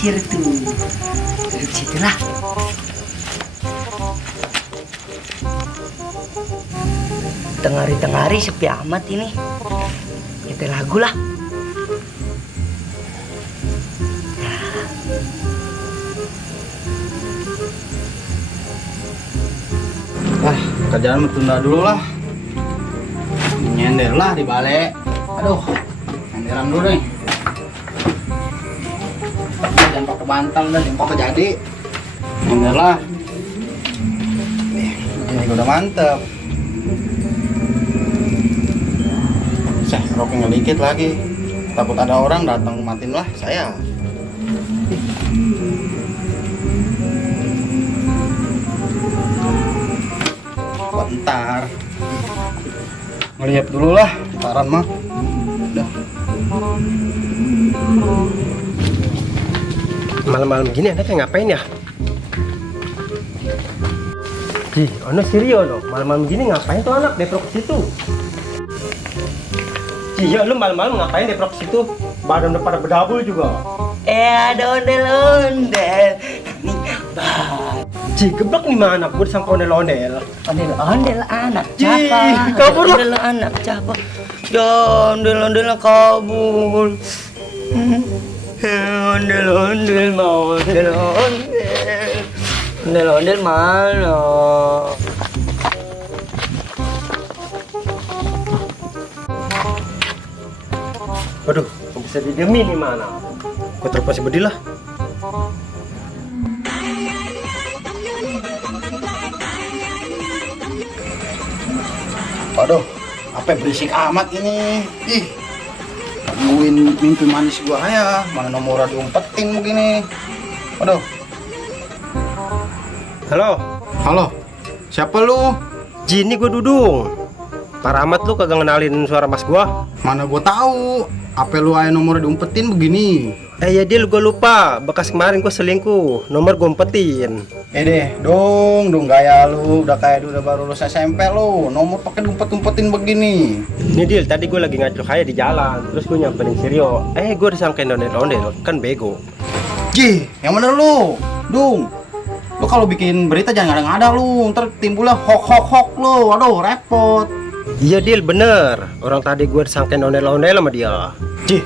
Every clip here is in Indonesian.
pasir tuh. Duduk situ lah. Tengah hari sepi amat ini. Kita lagu lah. Kerjaan tunda dulu lah. Nyender lah di balik. Aduh, nyenderan dulu nih. Jangan pakai bantal dan jangan pakai jadi. Nyender lah. Ini udah mantep. Roknya dikit lagi. Takut ada orang datang matiin lah saya. Bentar, ngeliat dulu lah, taran mah. Udah. Malam-malam gini anaknya ngapain ya? Ono Sirio no, malam-malam gini ngapain tuh anak deprok situ? Iya, lu malam-malam ngapain deprok situ? Badan udah pada bedabul juga. Ada ondel-ondel. Geblok nih mana? Gue disangka ondel-ondel. Ondel-ondel anak Cih, capa. kabur lah. Ondel anak capa. Ya ondel-ondel kabur. Ondel-ondel mau ondel-ondel. Ondel-ondel mana? Waduh, kok bisa didiemin nih mana? Gue telepon si Bedi lah. Aduh, apa berisik amat ini? Ih, nungguin mimpi manis gua ya. Mana nomornya diumpetin begini? Aduh. Halo, Halo, siapa lu? Jini gue Dudung. Para amat lu kagak ngenalin suara mas gua. Mana gua tahu? Apa lu aja nomornya diumpetin begini? Ya Dil, gue lupa. Bekas kemarin gue selingkuh, nomor gue umpetin. Deh, dong gaya lu udah kayak udah baru lulus SMP lu. Nomor pakai diumpet-umpetin begini. Nih Dil, tadi gue lagi ngacuk kayak di jalan. Terus gue nyamperin Sirio. Gue disangkain ondel-ondel, kan bego. Jih, yang bener lu, Dung. Lu kalau bikin berita jangan ngada-ngada lu, ntar timbulnya hoax lu. Waduh, repot. Iya Dil, bener. Orang tadi gue disangkain ondel-ondel sama dia. Jih,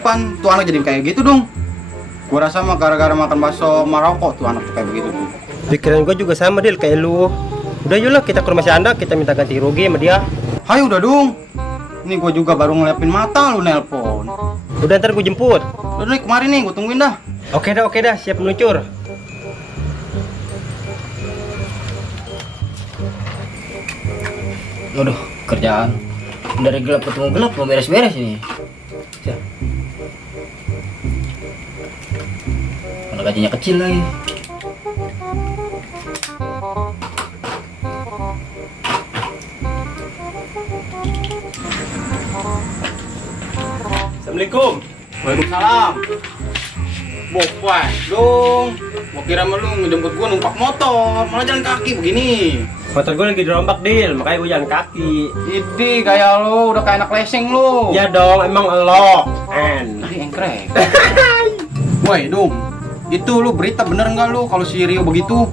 pan tuh anak jadi kayak gitu dong. Gua rasa mah gara-gara makan bakso Maroko tuh anak tuh kayak begitu tuh. Pikiran gue juga sama Dil, kayak lu. Udah yuk lah, kita ke rumah si Anda, kita minta ganti rugi sama dia. Hayu udah dong. Ini gua juga baru ngelepin mata lu nelpon. Udah, ntar gue jemput. Udah nih kemarin nih gua tungguin dah. Oke dah, siap meluncur. Aduh, kerjaan dari gelap ketemu gelap belum beres-beres ini. Mana gajinya kecil lagi. Assalamualaikum. Waalaikumsalam. Bopah dong. Gua kira lu ngejemput gua numpak motor, malah jalan kaki begini. Motor gue lagi dirombak Dil, makanya gue jalan kaki. Idi gaya lu udah kayak anak leseng lu. Ya dong, emang lo. Engkrek. Woi, Dung. Itu lu berita bener nggak lu kalau si Rio begitu?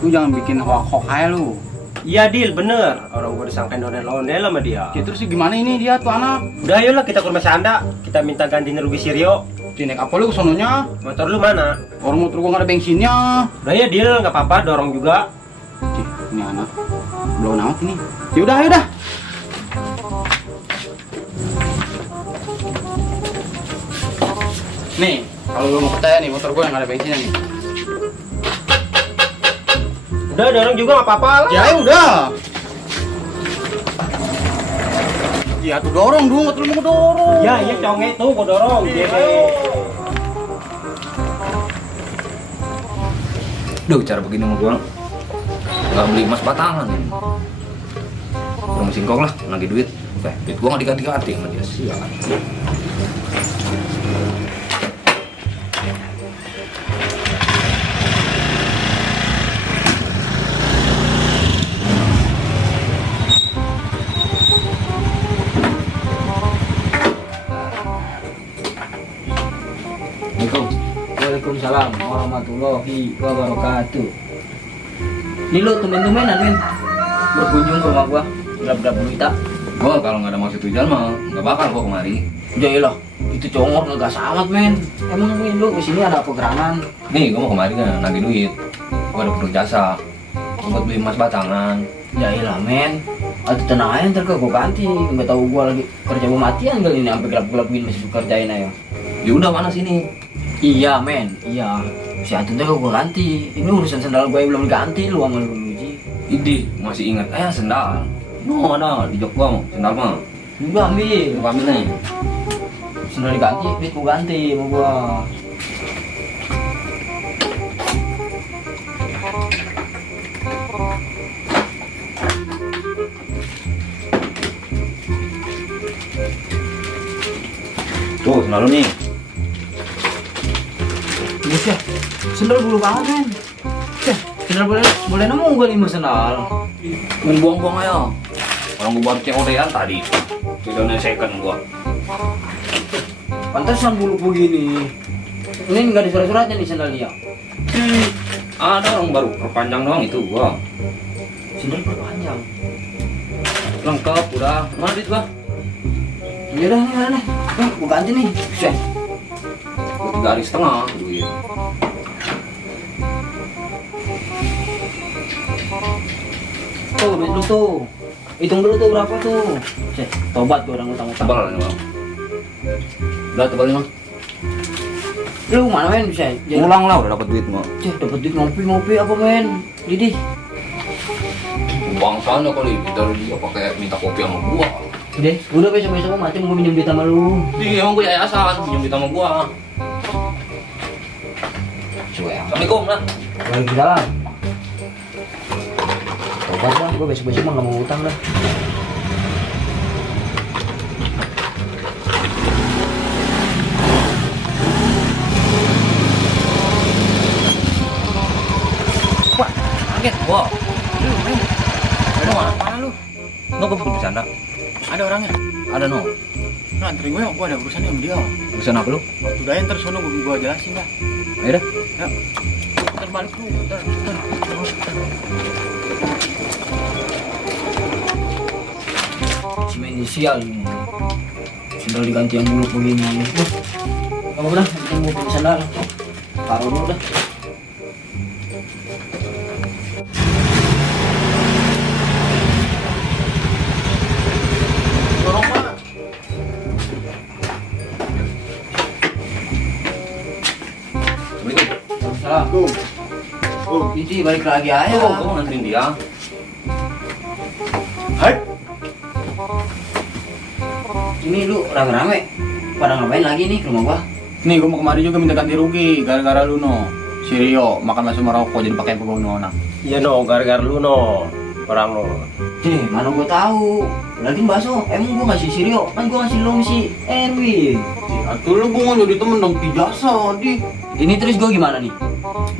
Lu jangan bikin hoax aja lu. Iya Dil, bener. Orang gue disangkain ondel-ondel sama dia. Ya terus sih gimana ini dia tuh anak? Udah ayolah kita ke rumah si Anda, kita minta gantiin rugi Sirio. Naik apa lu kesononya? Motor lu mana? Orang motor gua nggak ada bensinnya. Udah ya Dil, nggak apa-apa, dorong juga. Cih, ini anak belum amat ini. Yaudah, yaudah. Nih, kalau lu mau percaya nih motor gua yang nggak ada bensinnya nih. Udah dorong juga nggak apa-apa lah. Ya udah. Ya tuh dorong dong, atau lu mau dorong? Ya iya conge tuh gue dorong. Duh, cara begini mau gua nggak beli emas batangan ini. Kurang singkong lah, lagi duit. Duit gua nggak diganti-ganti sama dia. Sialan. Waalaikumsalam warahmatullahi wabarakatuh. Nih lu tumben-tumbenan men berkunjung ke rumah gua. Berapa dulu kita? Gua kalau nggak ada maksud tujuan mah nggak bakal gua kemari. Jailah, itu congor ngegas amat men. Emang nih lu kesini ada apa gerangan? Nih gua mau kemari kan nagih duit. Gua ada perlu jasa buat beli emas batangan. Jailah men. Aduh tenang aja ntar gua ganti. Nggak tahu gua lagi kerja matian kali ini sampai gelap-gelap gini masih kerjain aja. Ya udah mana sini? Iya men, iya. Si Atun teh gua ganti. Ini urusan sendal gue belum diganti lu sama lu Ji. Idi masih ingat sendal. No ada di jok gua sendal mah. Gua ambil. Gua ambil nih. Sendal diganti, duit gua ganti sama gua. Tuh sendal lu nih. Buset, sendal bulu banget men. Sendal boleh nemu gua 5 sendal. Main buang-buang aja. Orang gua baru COD-an tadi. Tidak second gua. Pantesan bulu begini. Ini nggak ada surat-suratnya nih sendalnya. Ada orang baru perpanjang doang itu gua. Sendal perpanjang. Lengkap udah. Mana duit gua? Ya udah nih, mana nih? Gua ganti nih. Buset. Gua 3 hari setengah duit. Tuh, duit lu tuh. Hitung dulu tuh berapa tuh. Buset, tobat gua orang utang-utang. Tebal nih bang. Udah tebal nih bang. Lu mana men bisa? Pulang lah udah dapat duit mah. Cih, dapat duit ngopi apa men? Didi. Uang sana kali dari dia pakai minta kopi sama gua. Udah besok-besok mati mau minjem duit sama lu. Iya emang gua yayasan pinjam duit sama gua. Cuek. Assalamualaikum lah. Waalaikumsalam. Tobat lah, gua besok-besok mah gak mau utang dah. Wah, kaget gua. Lu mana lu? No, gua bukan bercanda. Ada orangnya. Ada no. Nah, anterin gue, gue ada urusan sama dia. Urusan apa lu? Waktu udah ntar sono gue jelasin dah. Ayo dah. Ya. Ntar balik lu. Ntar. Semen sial ini. Sendal diganti yang bulu begini. Kamu udah, yang mau pakai sandal. Taruh dulu dah. Dorong pak. Assalamualaikum. Salam. Ini balik lagi aja. Ayo, kamu nganterin dia. Hai. Ini lu rame-rame. Pada ngapain lagi nih ke rumah gua? Nih gue mau kemari juga minta ganti rugi gara-gara lu no. Si Rio makan bakso Maroko jadi pakai pegono nah. Iya no, gara-gara lu no. Orang no. Mana gua tahu. Lagi bakso, emang gua ngasih si Rio, kan gua ngasih lu si Erwin. Atuh lu gue jadi temen dong jasa di. Ini terus gua gimana nih?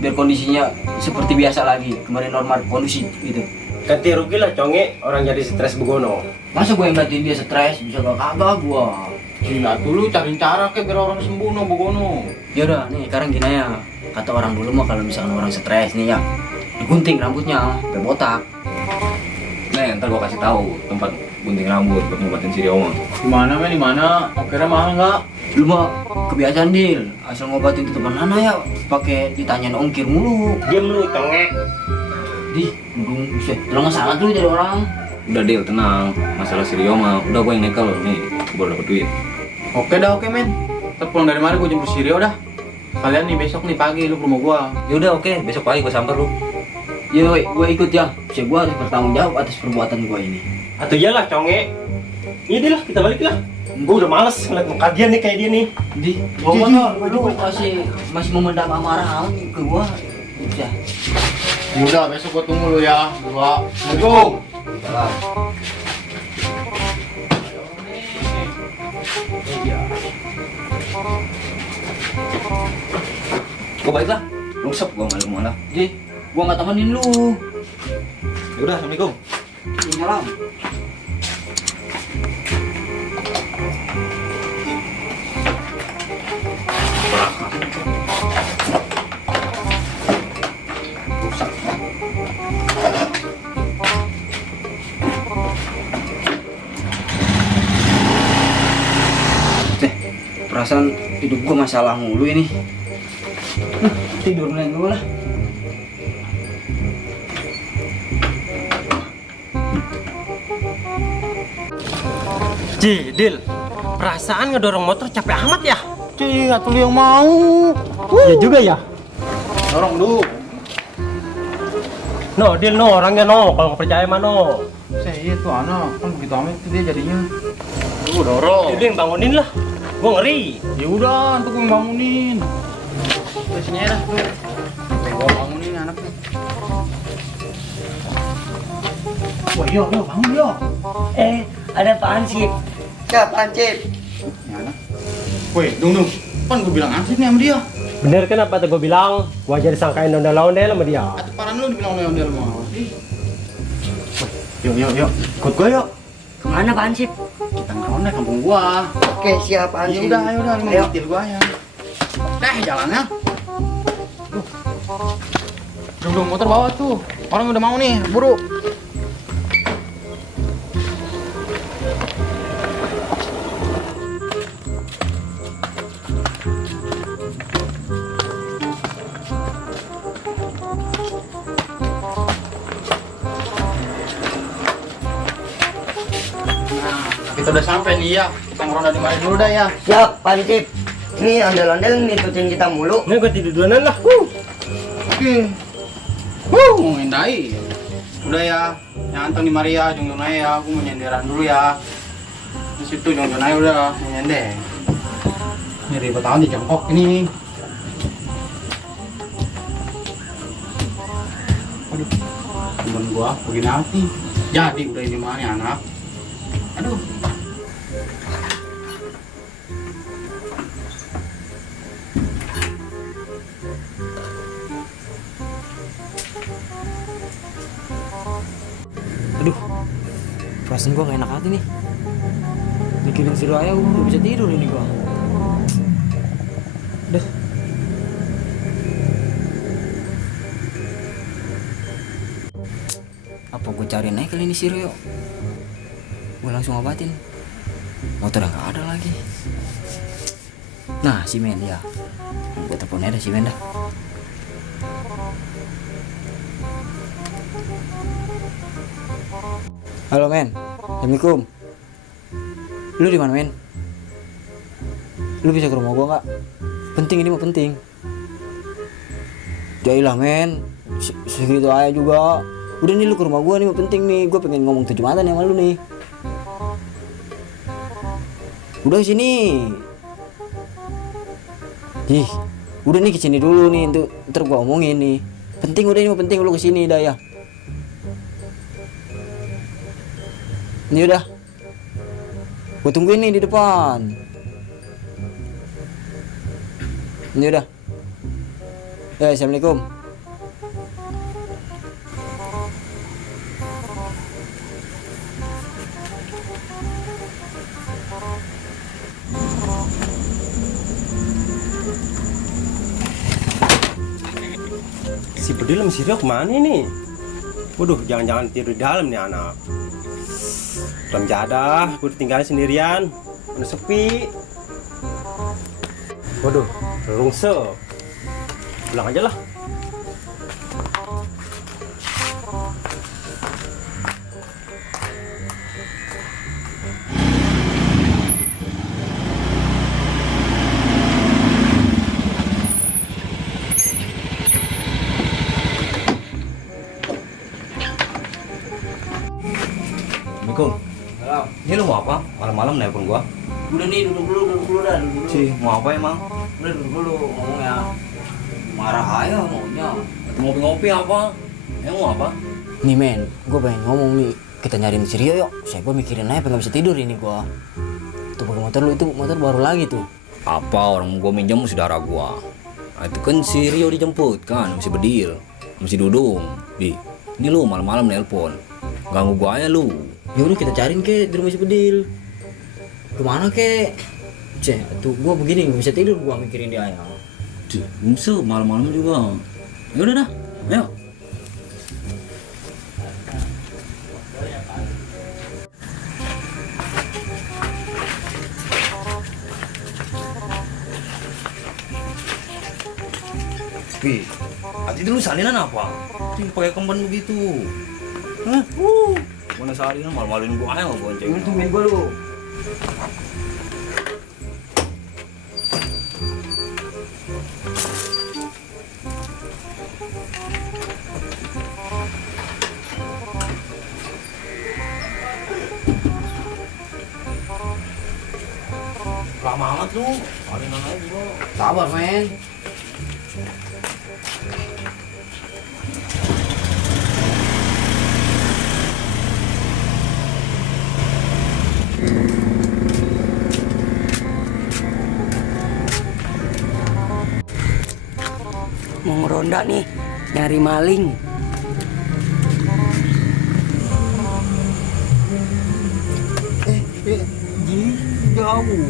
Biar kondisinya seperti biasa lagi, kemarin normal kondusif gitu. Ganti rugi lah conge, orang jadi stres begono. Masa gua yang gantiin dia stres, bisa gak kagak gua. Iya tuh lu cari cara ke biar orang sembuh no begono. Ya udah, nih sekarang gini ya. Kata orang dulu mah kalau misalkan orang stres nih ya, digunting rambutnya, sampai botak. Nih, ntar gua kasih tahu tempat gunting rambut buat ngobatin si Rio mah. Di mana men? Di mana? Kira mahal nggak? Lu mah kebiasaan Dil, asal ngobatin di depan mana ya, pakai ditanyain ongkir mulu. Diam lu conge. Di, buset, lu nggak sangat lu jadi orang. Udah Del, tenang. Masalah si Rio mah, udah gua yang nekel nih. Gua udah dapet duit. Oke dah, oke men. Ntar pulang dari mana gue jemput si Rio dah. Kalian nih besok nih pagi lu ke rumah gua. Ya udah oke, besok pagi gua samper lu. Ya, gue ikut ya. Saya gue harus bertanggung jawab atas perbuatan gue ini. Atau iyalah conge. Iya deh lah, kita balik lah. Gue udah males ngeliat muka dia nih kayak dia nih. Di, gimana? Lu masih memendam amarah ke gue. Ya. Udah besok gua tunggu lu ya. Assalamualaikum. Salam. Gua balik lah. Lungsep gua malu kemana. Di, gue nggak temenin lu. Ya udah, assalamualaikum. Salam. perasaan hidup gua masalah mulu ini. Tidur mulai dulu lah. Ji, Dil, perasaan ngedorong motor capek amat ya? Cih, atuh yang mau. Iya juga ya. Dorong dulu. No, Dil, no, orangnya no. Kalau nggak percaya mah no. Saya itu anak kan begitu amat itu dia jadinya. Dorong. Yaudah yang bangunin lah. Gua ngeri. Ya udah, untuk gue bangunin. Udah sini aja dah. Gue bangunin anaknya. Wah, yo, bangun yo. Ada apaan sih? Siap, Ansip. Ya anak. Woi, dung. Kan gue bilang ansip nih sama dia. Bener kan apa gue bilang? Gua aja disangkain ondel-ondel sama dia. Atau paran lu dibilang ondel mau. Yuk. Ikut gue yuk. Kemana Pak Ansip? Kita ngeronda kampung gua. Oke, siap Ya Ansip. udah, lu mau Ayo. ngetil gua ya. Jalannya. Dung, motor bawa tuh. Orang udah mau nih, buru. Kita udah sampai nih ya. Kita ngeronda di mana dulu dah ya. Siap, Pak Ansip. Ini ondel-ondel ngikutin kita mulu. Ini gua tidur duluan lah. Oke. Ngindai. Udah ya. Yang anteng di Maria, Jung ya. Aku mau nyenderan dulu ya. Di situ Jung udah mau nyender. Ini ribet amat di jongkok ini. Aduh. Temen gua begini hati. Jadi udah ini mana anak. Aduh. Aduh, perasaan gua gak enak hati nih. Mikirin si Raya, gua gak bisa tidur ini gua. Udah. Apa gua cariin aja kali ini si Rio? Gua langsung obatin. Motor gak ada lagi. Nah, si Men ya. Gua telepon aja si Men dah. Halo Men, Assalamualaikum. Lu di mana Men? Lu bisa ke rumah gua nggak? Penting ini mah penting. Jailah Men, segitu aja juga. Udah nih lu ke rumah gua nih mah penting nih. Gua pengen ngomong 7 mata nih sama lu nih. Udah sini. Ih, udah nih kesini dulu nih untuk ntar gua omongin nih. Penting udah ini mah penting lu kesini dah ya. Ini udah. Gue tungguin nih di depan. Ini udah. Ya, Assalamualaikum. Si Bedil sama si Rio kemana nih? Waduh, jangan-jangan tidur di dalam nih anak. Dalam jadah, gue ditinggalin sendirian. Mana sepi. Waduh, rungse. Pulang aja lah. Assalamualaikum. Ini lu mau apa? Malam-malam nelpon gua. Udah nih duduk dulu dah. Cih, mau apa emang? Udah duduk dulu ngomongnya. Marah aja maunya. Ngopi-ngopi apa? Mau apa? Nih Men, gue pengen ngomong nih. Kita nyariin si Rio yuk. Saya gue mikirin aja pengen bisa tidur ini gua. Tuh pakai motor lu itu motor baru lagi tuh. Apa orang gua minjem saudara gua? Nah, itu kan si Rio dijemput kan, masih Bedil, masih Dudung. Bi, ini lu malam-malam nelpon. Ganggu gua aja lu. Ya udah kita cariin ke di rumah si Bedil. Kemana ke? Ceh, tuh gua begini nggak bisa tidur gua mikirin dia ya. Cih, musuh malam-malam juga. Ya udah dah, ayo. Pi, nanti dulu salinan apa? Ini pakai kemban begitu. Hah? Mana salinan malu-maluin gua aja bonceng. Jangan tungguin gua lu. Lama amat lu. Salinan aja gua. Sabar, men. Mau ngeronda nih, nyari maling. Jauh.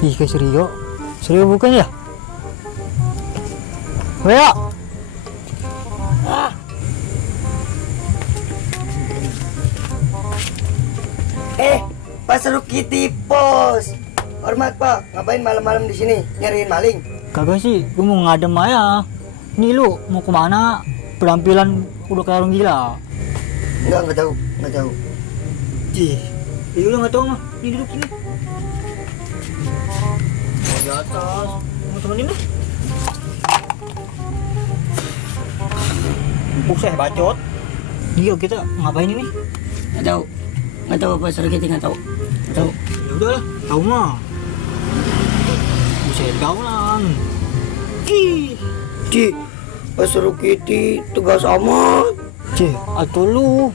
Ih, kayak Suryo. Suryo bukan ya? Oh ya? Pak Serukiti Pos. Hormat Pak, ngapain malam-malam di sini nyariin maling? Kagak sih, gue mau ngadem aja. Nih lu mau kemana? Penampilan udah kayak orang gila. Enggak tahu, enggak tahu. Ih, lu udah nggak tahu mah. Nih duduk sini. Di atas, mau temenin lu? Buset, bacot. Iya, kita ngapain ini? Enggak tahu. Enggak tahu Pak Serukiti, enggak tahu. Enggak tahu. Ya udahlah, tahu mah. Buset, gaulan. Ci, Pak Serukiti tugas amat. Cih, atuh lu.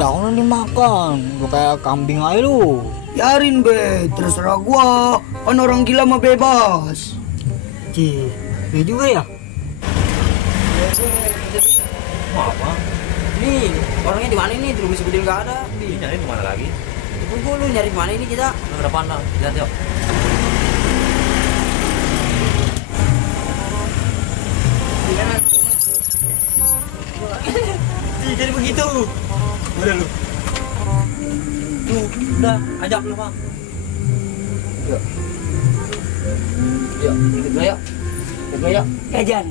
Gaulan dimakan. Lu kayak kambing aja lu. Biarin be, terserah gua. Kan orang gila mah bebas. Cih, iya juga ya? Mau apa? Nih, orangnya di mana ini? Di rumah Sebudin nggak ada. Ini nyari di mana lagi? Tunggu lu nyari di mana ini kita? Ke depan lah. Lihat yuk. Jadi begitu. Udah lu. Tuh, udah ajak lu, Bang. Yuk, ikut gua yuk. Ikut gua yuk. Jajan.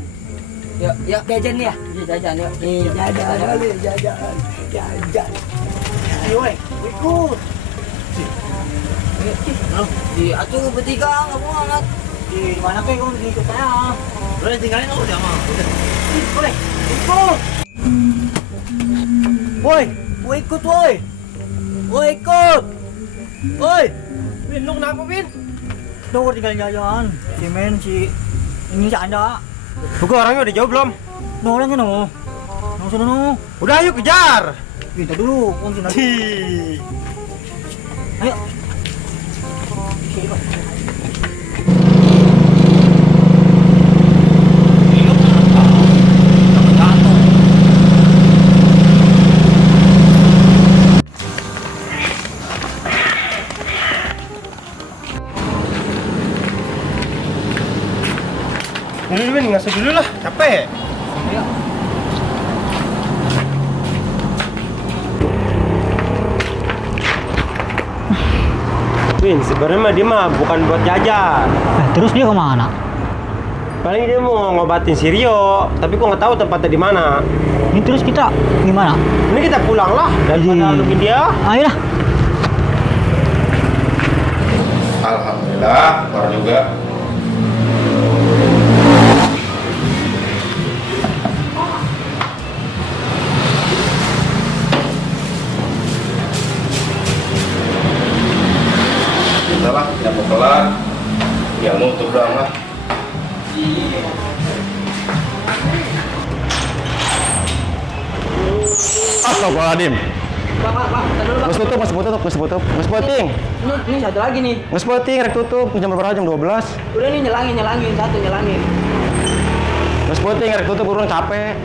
Yuk, yuk. Jajan ya? Iya, jajan yuk. Jajan kali, jajan. Jajan. Ayo, weh, ikut. Di atuh bertiga nggak mau angkat. Di mana kayak kamu ikut saya? Udah tinggalin aku udah mah. Udah. Woi, ikut. Woi, woi ikut woi. Woi ikut. Woi. Win, lu kenapa, Win? Tuh tinggalin jajan. Si men si ini si Anda. Bukan orangnya udah jauh belum? Orang kan no. Nong sudah no. Udah, ayo kejar. Kita dulu, om sini. Hi. Ayo. Ini Win, ngasih dulu lah, capek. Ayo. Win, sebenarnya mah dia mah bukan buat jajan. Terus dia kemana? Paling dia mau ngobatin si Rio, tapi gua nggak tahu tempatnya di mana. Ini terus kita gimana? Ini kita pulang lah daripada nungguin dia. Ayolah. Alhamdulillah, keluar juga. Udah lah, ya mau kelar. Ya nutup doang lah. Astagfirullahaladzim. Pak, dulu Mas tutup, mas tutup, mas tutup, mas poting. Ini satu lagi nih. Mas poting, rek tutup. Jam berapa? Jam 12. Udah nih nyelangin satu nyelangin. Mas poting, rek tutup, urang capek.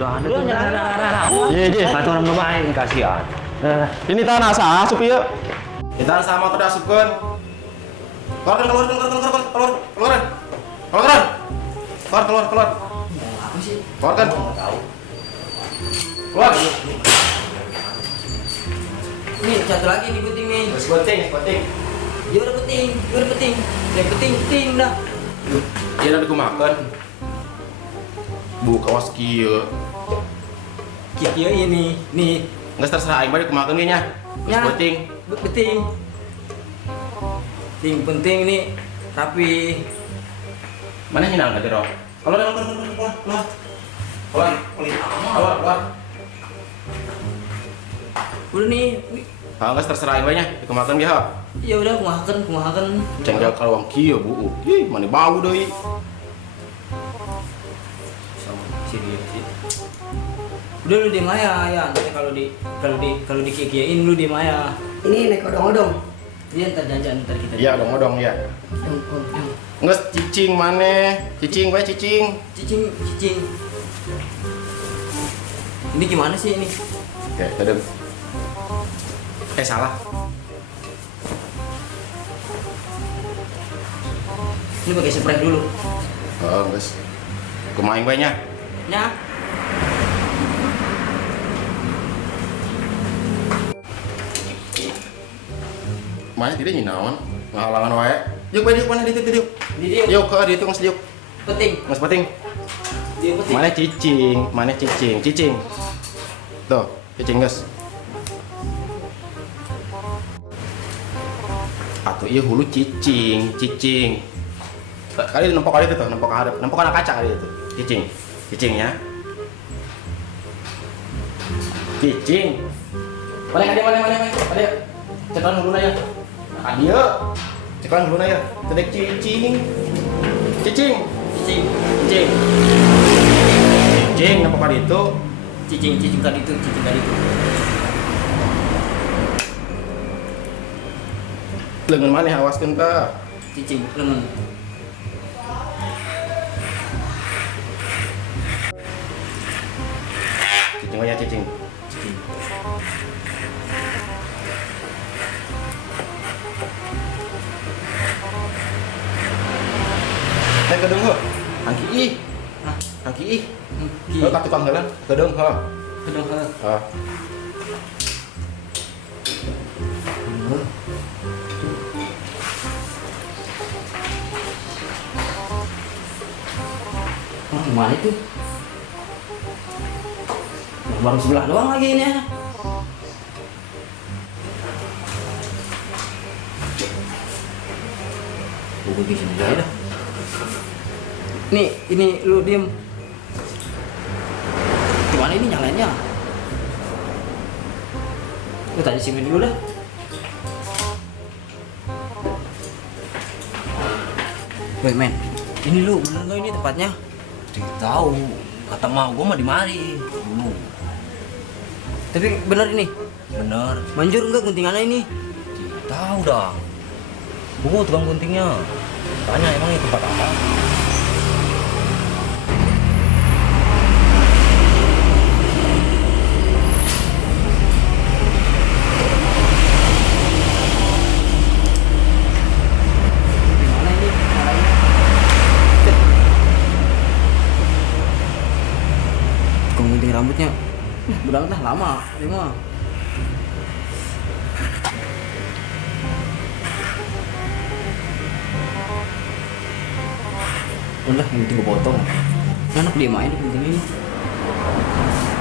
Udah, Udah nyelangin. Iya, iya. Satu orang lumayan kasihan. Nah, ini tanah asa asup yuk. Kita sama tuh asupkan. Keluar. Keluarkan. Keluar. Nih satu lagi nih puting nih. Mas poting, mas poting. Ya udah penting, yang penting dah. Iya nanti aku makan. Buka was kieu. Kieu ini, nih. Nggak terserah aing balik aku makan nya. Ya. Penting. Penting nih, tapi Mana sih nang tadi roh? Keluar. udah nih. Nggak terserah aing banyak. Aku makan ge ha. Ya udah aku makan. Cenggel kalawang kieu bu. Ih, mana bau deui. Sama sini sih. Udah lu diem aja ya, nanti kalau di kikiain lu diem aja. Ini naik odong-odong. Iya ntar jajan ntar kita. Iya, odong ya. Nggak cicing mana? Cicing. Cicing. Ini gimana sih ini? Oke, kadang. Salah. Ini pakai spray dulu. Oh, guys. Kumain banyak. Ya. Mana tidak nyinaon? Ngahalangan wae. Yuk, bae mana di dieu. Di dia. Yuk, ke dieu geus yuk. Penting. Geus penting. Dia penting. Mana cicing. Tuh, cicing guys. Atuh ieu hulu cicing. Kali nempok kali itu tuh, nempok anak kaca kali itu. Cicing ya. Cicing. Mana? Ada. Cekan huluna ya. Adia. Cekan huluna ya. Tedek cicing. Nempok kali itu. Cicing tadi itu. Lengan mana hawaskeun tah? Cicing lengan. Cicing. Kedeng heuh. Angki ih. Ki. Tak tukang heula. Kedeng heuh. Kedeng heeh. Heeh. Mana itu? Baru sebelah doang lagi ini ya. Buku di sini aja dah. Ini lu diem. Gimana ini nyalainnya? Lu tanya simin dulu dah. Woi men, ini lu bener nggak ini tempatnya? Tidak tahu. Kata mak gue mah di mari dulu. Tapi bener ini, Bener. manjur enggak guntingannya ini? Tidak tahu dah. Gue tukang guntingnya. Tanya emang ini tempat apa? Gimana ini? Nyalainnya? Tukang gunting rambutnya. Udah lama, dia mah. Udah, yang penting gue potong. Enak dia main di gunting ini.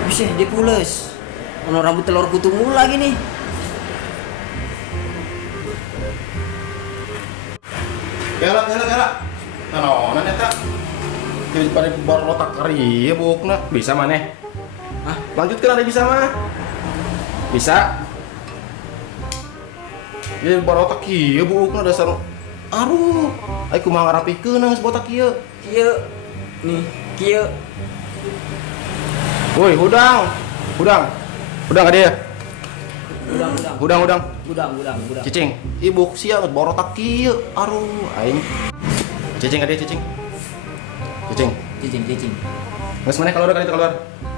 Bisa dia pules. Ono rambut telur kutu mulu lagi nih. Galak. Nanonan eta. Daripada bar lotak kari ya bukna. Bisa maneh? Hah? Lanjutkan ada bisa mah. Bisa. Ya bar lotak kieu bukna dasar. Aduh, ayo kumaha ngarapikeun geus botak kieu. Kieu. Nih, kieu. Woi, hudang ka dia. Hudang. Gudang. Cicing, ibu sia borotak kieu. Aduh, aing. Cicing ka dia, cicing. Cicing. Geus maneh keluar kali itu keluar.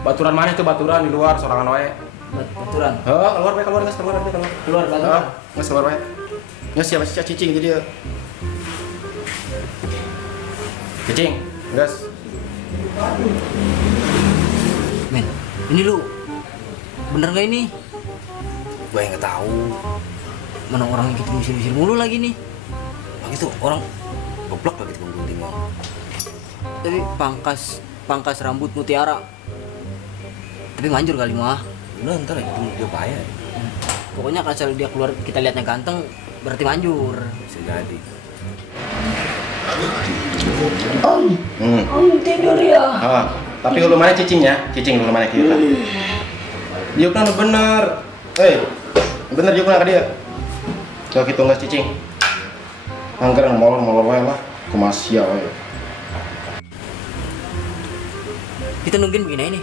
Baturan maneh tuh baturan di luar sorangan wae. Baturan. Heuh, keluar geus keluar. Keluar baturan. Geus keluar wae. Geus siapa sih cicing itu dia. Cicing, geus. Men, ini lu bener gak ini? Gue nggak tahu. Mana orang yang kita misir-misir mulu lagi nih. Begitu orang goblok lagi tukang gunting bang. Tapi pangkas rambut mutiara. Tapi manjur kali mah. Udah ntar itu dia bahaya. Pokoknya asal dia keluar kita lihatnya ganteng berarti manjur. Bisa jadi. Om tidur ya. Ah, tapi lu mana cicingnya? Cicing lu mana kita? Dia kan bener. Bener juga ke dia. Kalau kita nggak cicing. Angker yang molor wae lah, kemasia wae. Kita nungguin begini ini.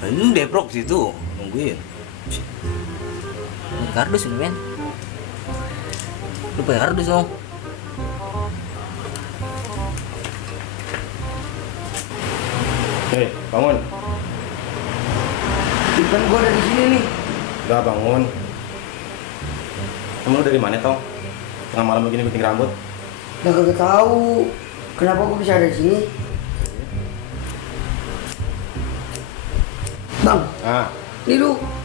Nah, ini deprok situ nungguin. Kardus ini men. Lu pakai kardus dong. Bangun. Bukan gua dari sini nih. Udah bangun. Kamu dari mana tau? Tengah malam begini gunting rambut. Udah kagak tahu. Kenapa gua bisa ada di sini? Bang, Ah, ini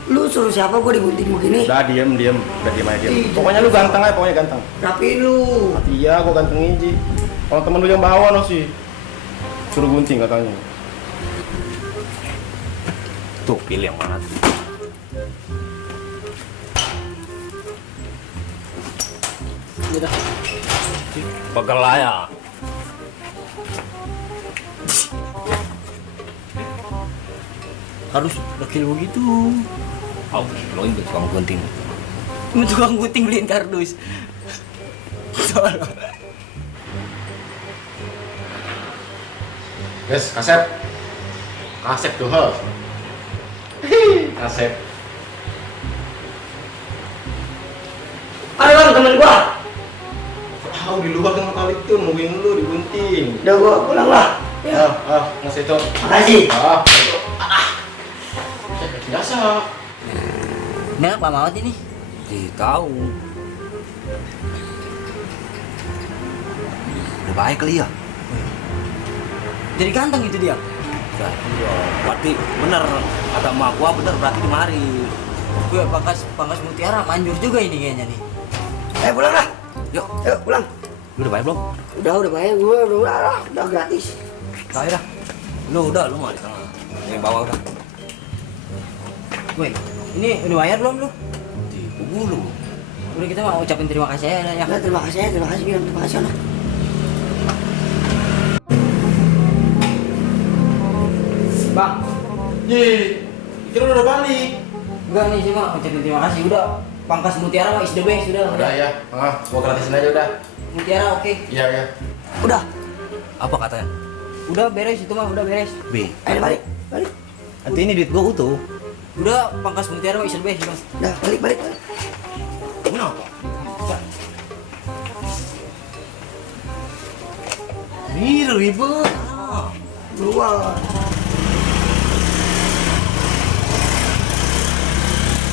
lu suruh siapa gua digunting begini? udah diem aja diem. Ih, Pokoknya lu ganteng aja, pokoknya ganteng. Rapiin lu. Iya, gua gantengin Ji. Kalau temen lu yang bawa no sih, suruh gunting katanya. Tuh pilih yang mana tuh. Iya dah. Pegel lah ya. Harus dekil begitu. Oh, lo ini tukang gunting. Ini tukang gunting beliin kardus. Guys, kasep tuh hal. Kasep. Ayo bang, temen gua. Di luar kan kali itu nungguin lu digunting. Udah gua pulang lah. Ya. Ngasih itu. Makasih. Itu. Biasa. Ini apa mawat ini? Tahu. Udah baik kali ya. Jadi ganteng itu dia. Udah, iya. Berarti bener kata emak gua bener berarti dimari. Gue pangkas mutiara manjur juga ini kayaknya nih. Pulang lah. Yuk, Ayo pulang. lu udah baik belum? Udah bayar gua udah gratis. Tahu dah. Lu mau di tengah. Yang bawah udah. Woi, ini udah bayar belum lu? Di bulu. Udah kita mau ucapin terima kasih ya. Nah, terima kasih bilang terima kasih lah. Bang, Kira udah balik. enggak nih sih mak ucapin terima kasih udah. Pangkas mutiara mah is the best sudah. Udah ya. Gua gratisin aja udah. Mutiara oke. Iya. Udah. Apa katanya? Udah beres itu mah udah beres. B. Ayo balik. Nanti ini duit gua utuh. Udah pangkas mutiara mah is the best bang. Udah balik. Kenapa? Ini ribet. Luar.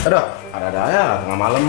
Aduh, ada ya tengah malam.